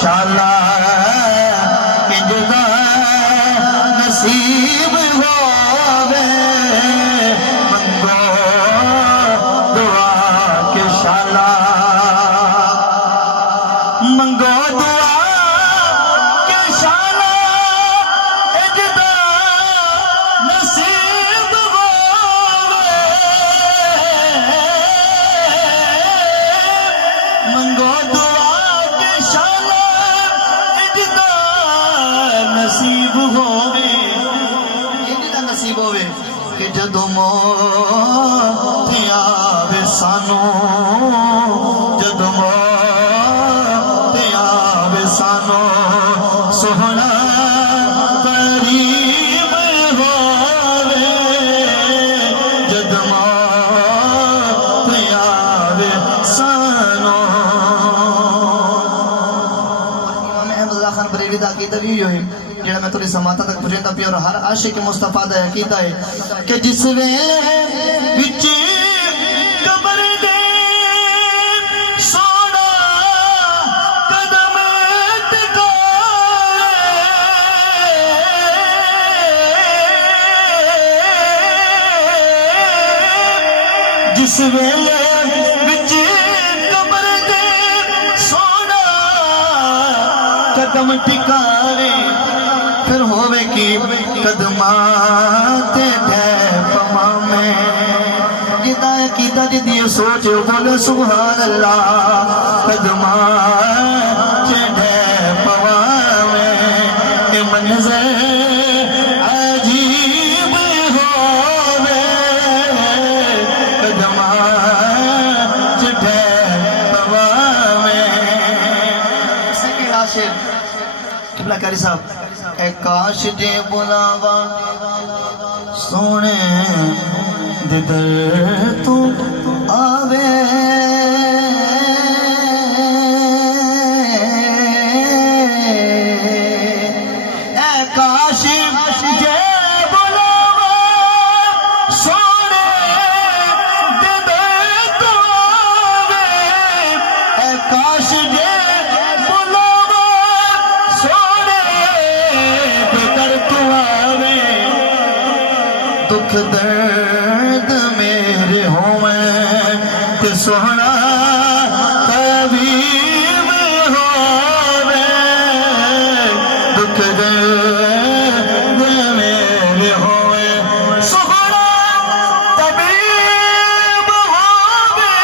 شالا انجدا نصیب ہووے منگو دعا کے شالا منگو دعا کے شالا انجدا نصیب ہووے منگو دعا کے شالا انجدا نصیب ہووے انجدا نصیب ہووے کہ جدو موت آوے سانو جدو موت آوے سانو سوہنا قریب ہووے جد موت آوے سانو امام احمد اللہ خان بریلوی دا عقیدہ بھی ہوئی جڑا میں تھوڑی سماعتاں تک پہنچا پیا اور ہر عاشق مصطفیٰ دا عقیدہ ہے کہ جس ویلے وچ قبر دے سونا قدم ٹکائے جس ویلے وچ قبر دے سونا قدم ٹکائے پھر ہووے کی قدمات ڈھے پواں میں جدا عقیدہ جدی سوچ بولے سبحان اللہ قدمات ڈھے پواں میں اے منظر عجیب ہووے قدمات ڈھے پواں میں سکے عاشق قبلہ کاری صاحب اے کاش جے بلاوا سونے دے در تو آوے اے کاش جے بلاوا سونے دے در تو آوے اے کاش جے دکھ درد میرے ہوئے تے سوہنا طبیب ہووے دکھ درد میرے ہوئے سوہنا طبیب ہووے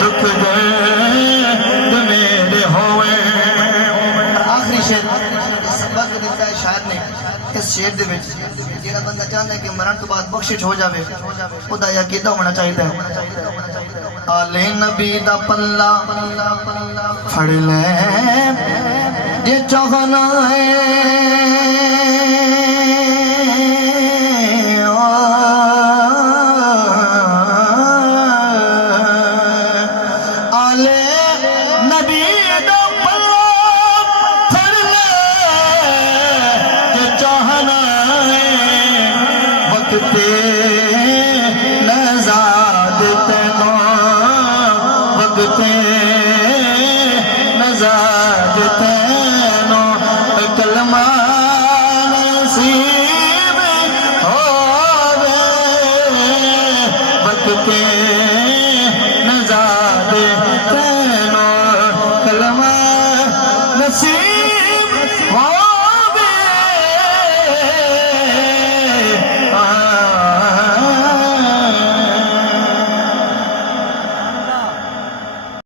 دکھ درد میرے ہوئے آخری شعر سبق دیتا ہے شاعر نے اس شعر دے وچ جیڑا بندہ چاہتا ہے کہ مرن تو بعد بخشش ہو جاوے خدا یہ عقیدہ ہونا چاہیے آل نبی دا پلہ پھڑ لے جے چاہنا ہے آل نبی دا نزاد تینو وقت نزاد تینو کلمہ نصیب ہووے وقت